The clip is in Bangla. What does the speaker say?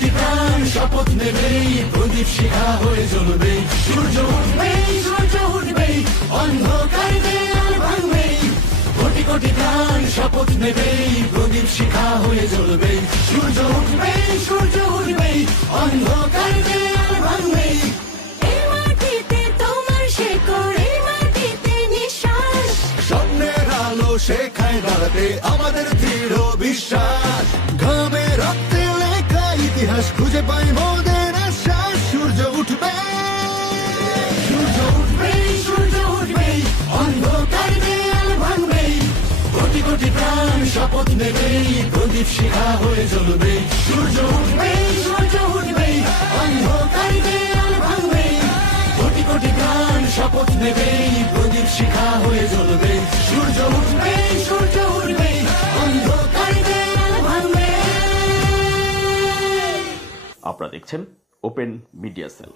কোটি প্রাণ শপথ নেবেই, প্রদীপ শিখা হয়ে জ্বলবে। সূর্য উঠবেই, সূর্য উঠবেই, অন্ধকার দেয়াল ভাঙবেই। কোটি কোটি প্রাণ শপথ নেবেই, প্রদীপ শিখা হয়ে জ্বলবে। সূর্য উঠবেই, সূর্য উঠবেই, অন্ধকার দেয়াল ভাঙবেই। এই মাটিতে তোমার শেকড়, এই মাটিতে নিঃশ্বাস। স্বপ্নের আলো শেখায় দাঁড়াতে আমাদের দৃঢ় বিশ্বাস। ঘামে রক্তে লেখা ইতিহাস খুঁজে পাই মোদের আশ্বাস। সূর্য উঠবে, সূর্য উঠবেই, সূর্য উঠবেই, অন্ধকার দেয়াল ভাঙবেই। কোটি কোটি প্রাণ শপথ নেবেই, প্রদীপ শিখা হয়ে জ্বলবে। সূর্য উঠবেই, সূর্য উঠবেই, অন্ধকার দেয়াল ভাঙবেই। কোটি কোটি প্রাণ শপথ নেবেই, প্রদীপ শিখা হয়ে জ্বলবে। সূর্য উঠবেই, সূর্য উঠবেই, অন্ধকার দেয়াল ভাঙবেই। আপনারা দেখছেন ওপেন মিডিয়া সেল।